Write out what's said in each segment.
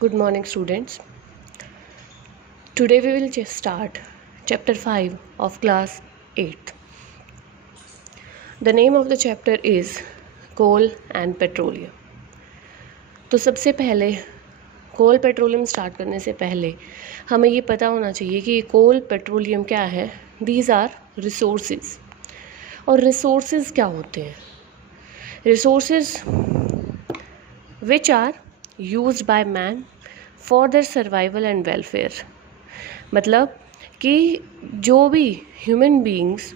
Good morning, students. Today we will just start chapter 5 of class 8th. The name of the chapter is Coal and Petroleum. तो सबसे पहले coal petroleum start करने से पहले हमें ये पता होना चाहिए कि कोल पेट्रोलियम क्या है. These are resources. और रिसोर्सेज क्या होते हैं? Resources which are used by man for their survival and welfare. मतलब कि जो भी ह्यूमन बींग्स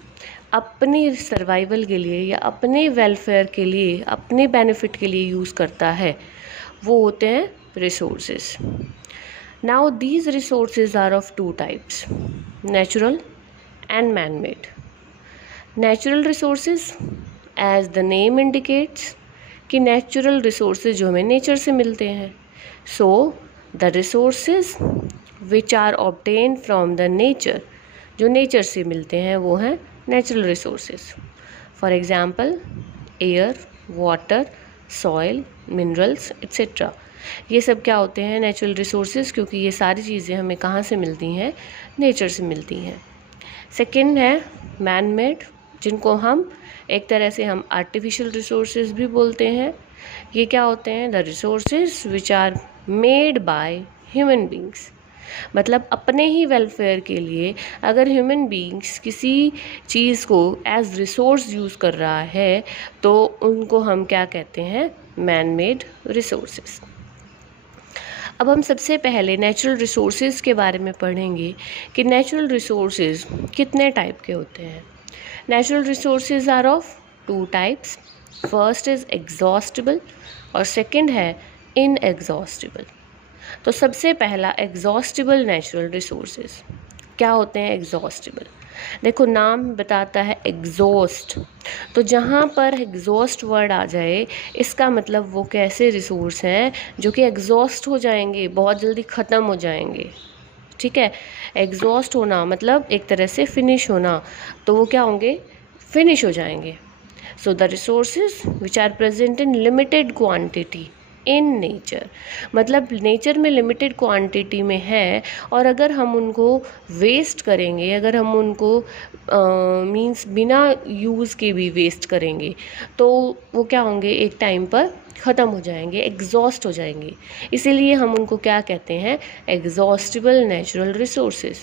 अपनी सर्वाइवल के लिए या अपने वेलफेयर के लिए, अपने बेनिफिट के लिए यूज़ करता है, वो होते हैं resources. Now these resources are of two types, natural and man made. Natural resources, as the name indicates, कि नेचुरल रिसोर्सेज जो हमें नेचर से मिलते हैं. So the resources which are obtain from the nature, जो नेचर से मिलते हैं वो हैं natural resources. For example air, water, soil, minerals etcetera. ये सब क्या होते हैं? नेचुरल रिसोर्सेज, क्योंकि ये सारी चीज़ें हमें कहाँ से मिलती हैं? नेचर से मिलती हैं. सेकेंड है मैन मेड, जिनको हम एक तरह से हम आर्टिफिशियल रिसोर्सेज भी बोलते हैं. ये क्या होते हैं? The resources which are made by human beings. मतलब अपने ही वेलफेयर के लिए अगर ह्यूमन बींग्स किसी चीज़ को एज रिसोर्स यूज़ कर रहा है तो उनको हम क्या कहते हैं? Man made resources. अब हम सबसे पहले नेचुरल रिसोर्सेज के बारे में पढ़ेंगे कि नेचुरल रिसोर्सेज कितने टाइप के होते हैं. Natural resources are of two types. First is exhaustible और सेकंड है इनएग्जॉस्टिबल. तो सबसे पहला एग्जॉस्टिबल नेचुरल रिसोर्सेज. क्या होते हैं एग्जॉस्टिबल? देखो नाम बताता है एग्जॉस्ट, तो जहाँ पर एग्जॉस्ट वर्ड आ जाए इसका मतलब वो कैसे रिसोर्स हैं जो कि एग्जॉस्ट हो जाएंगे, बहुत जल्दी ख़त्म हो जाएंगे. ठीक है, एग्जॉस्ट होना मतलब एक तरह से फिनिश होना, तो वो क्या होंगे? फिनिश हो जाएंगे. So the resources which are present in limited quantity in nature, मतलब नेचर में लिमिटेड क्वांटिटी में है और अगर हम उनको वेस्ट करेंगे, अगर हम उनको मींस बिना यूज़ के भी वेस्ट करेंगे तो वो क्या होंगे? एक टाइम पर ख़त्म हो जाएंगे, एग्जॉस्ट हो जाएंगे. इसीलिए हम उनको क्या कहते हैं? Exhaustible natural resources.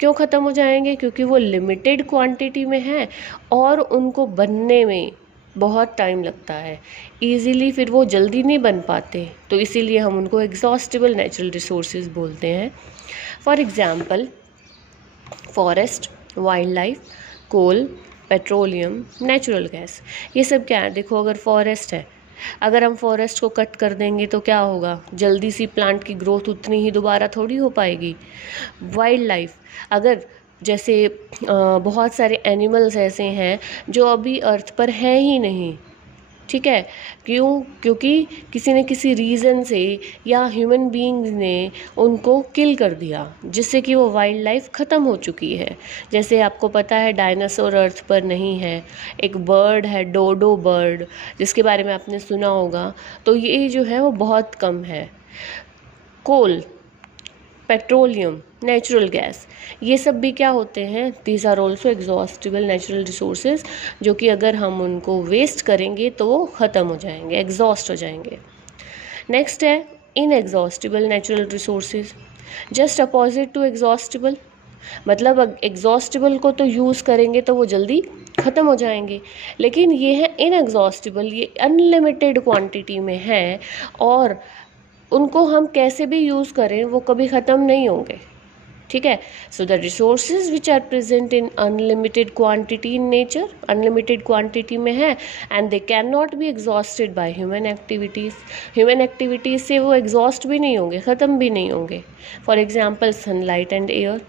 क्यों ख़त्म हो जाएंगे? क्योंकि वो लिमिटेड क्वांटिटी में है और उनको बनने में बहुत टाइम लगता है, ईज़िली फिर वो जल्दी नहीं बन पाते, तो इसीलिए हम उनको एग्जॉस्टिबल नेचुरल रिसोर्सेज बोलते हैं. For example forest, wildlife, coal, petroleum, natural gas. ये सब क्या है? देखो अगर फॉरेस्ट है, अगर हम फॉरेस्ट को कट कर देंगे तो क्या होगा? जल्दी सी प्लांट की ग्रोथ उतनी ही दोबारा थोड़ी हो पाएगी. वाइल्ड लाइफ, अगर जैसे बहुत सारे एनिमल्स ऐसे हैं जो अभी अर्थ पर हैं ही नहीं. ठीक है, क्यों? क्योंकि किसी न किसी रीज़न से या ह्यूमन बीइंग्स ने उनको किल कर दिया, जिससे कि वो वाइल्ड लाइफ ख़त्म हो चुकी है. जैसे आपको पता है डायनासोर अर्थ पर नहीं है. एक बर्ड है डोडो बर्ड, जिसके बारे में आपने सुना होगा. तो ये जो है वो बहुत कम है. कोल, पेट्रोलियम, नेचुरल गैस, ये सब भी क्या होते हैं? These are also exhaustible natural resources, जो कि अगर हम उनको वेस्ट करेंगे तो वो ख़त्म हो जाएंगे, एग्जॉस्ट हो जाएंगे. नेक्स्ट है inexhaustible natural resources, just opposite to exhaustible. मतलब एग्जॉस्टिबल को तो यूज़ करेंगे तो वो जल्दी ख़त्म हो जाएंगे, लेकिन ये है इनएग्जॉस्टिबल, ये अनलिमिटेड क्वांटिटी में है और उनको हम कैसे भी यूज़ करें वो कभी ख़त्म नहीं होंगे. ठीक है, so the resources which are present in unlimited quantity in nature, unlimited quantity में है and they cannot be exhausted by human activities. Human activities से वो एग्जॉस्ट भी नहीं होंगे, ख़त्म भी नहीं होंगे. For example sunlight and air.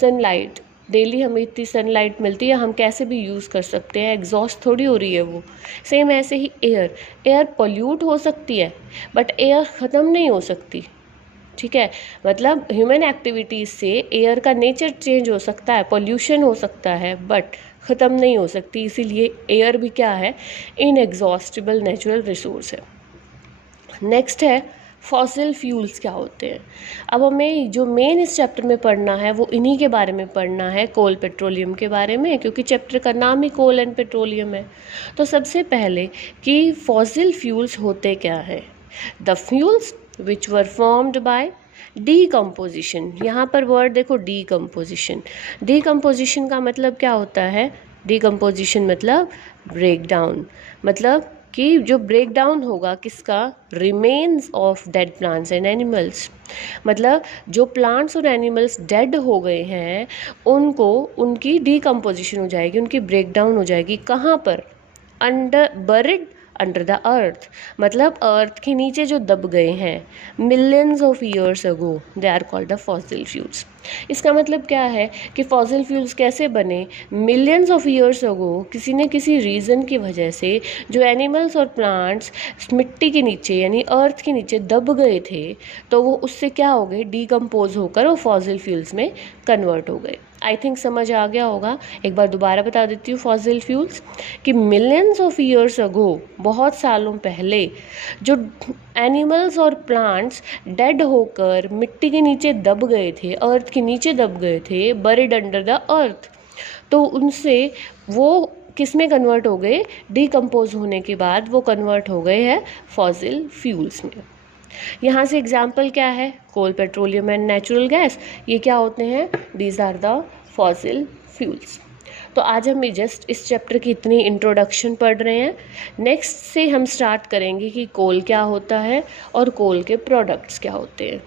Sunlight, daily हमें इतनी सनलाइट मिलती है, हम कैसे भी यूज़ कर सकते हैं, एग्जॉस्ट थोड़ी हो रही है वो. सेम ऐसे ही एयर, एयर पोल्यूट हो सकती है बट एयर ख़त्म नहीं हो सकती. ठीक है, मतलब ह्यूमन एक्टिविटीज़ से एयर का नेचर चेंज हो सकता है, पोल्यूशन हो सकता है, बट ख़त्म नहीं हो सकती. इसीलिए एयर भी क्या है? इनएग्जॉस्टिबल नेचुरल रिसोर्स है. नेक्स्ट है फॉसिल फ्यूल्स क्या होते हैं। अब हमें जो मेन इस चैप्टर में पढ़ना है वो इन्हीं के बारे में पढ़ना है, कोल पेट्रोलियम के बारे में, क्योंकि चैप्टर का नाम ही कोल एंड पेट्रोलियम है। तो सबसे पहले कि फॉसिल फ्यूल्स होते क्या है। The fuels which were formed by decomposition. यहाँ पर वर्ड देखो डीकम्पोजिशन। डीकम्पोजिशन का मतलब क्या होता है, डीकम्पोजिशन मतलब ब्रेक डाउन, मतलब कि जो ब्रेक डाउन होगा किसका, remains of dead plants and animals. मतलब जो प्लांट्स और एनिमल्स डेड हो गए हैं उनको, उनकी डीकम्पोजिशन हो जाएगी, उनकी ब्रेक डाउन हो जाएगी। कहाँ पर, बरिड अंडर द अर्थ, मतलब अर्थ के नीचे जो दब गए हैं millions of years ago, they are called the fossil fuels. इसका मतलब क्या है कि फॉसिल फ्यूल्स कैसे बने, मिलियंस ऑफ ईयर्स अगो किसी न किसी रीज़न की वजह से जो एनिमल्स और प्लांट्स मिट्टी के नीचे यानी अर्थ के नीचे दब गए थे, तो वो उससे क्या हो गए, डीकम्पोज होकर वो फॉसिल फ्यूल्स में कन्वर्ट हो गए। आई थिंक समझ आ गया होगा। एक बार दोबारा बता देती हूँ फॉसिल फ्यूल्स कि मिलियंस ऑफ ईयर्स अगो, बहुत सालों पहले जो एनिमल्स और प्लांट्स डेड होकर मिट्टी के नीचे दब गए थे, अर्थ के नीचे दब गए थे, बरिड अंडर द अर्थ, तो उनसे वो किस में कन्वर्ट हो गए, डीकम्पोज होने के बाद वो कन्वर्ट हो गए हैं फॉसिल फ्यूल्स में। यहाँ से एग्जाम्पल क्या है, coal petroleum and natural gas, ये क्या होते हैं, these are the fossil fuels. तो आज हम जस्ट इस चैप्टर की इतनी इंट्रोडक्शन पढ़ रहे हैं। नेक्स्ट से हम स्टार्ट करेंगे कि कोल क्या होता है और कोल के प्रोडक्ट्स क्या होते हैं।